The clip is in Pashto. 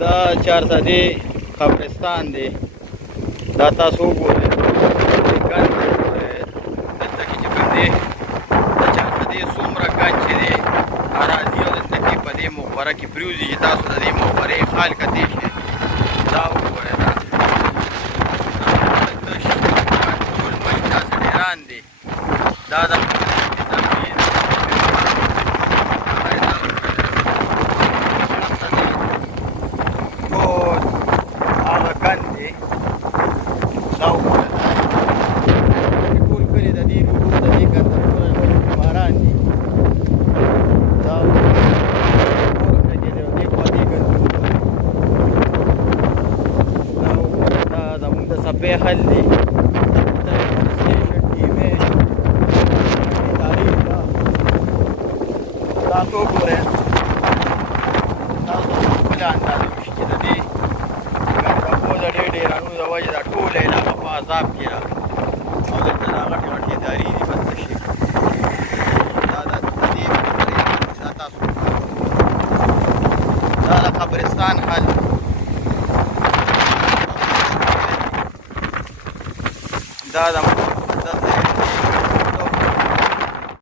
دا چارسدی قبرستان دی دا تاسو وګورئ ګڼ دلته کې چې کوم دی د چارسدی څومره ګڼ چې دی اراضي او دلته کې په دې مقبره کې پرېوځي چې تاسو د دې مقبرې حال کتلی شئ دا وګورئ ټول ملک داسې ډېران دی دا د سپے حل دی تاسو ګورئ تاسو خپل اندازه وشي چې د دې ګردابو د ډېرانو د وجې دا ټول علاقه په عذاب کې راغله او دلته دا غټې غټې ادارې دي بس څه شي دا د دې دا تاسو دا د قبرستان حل دا د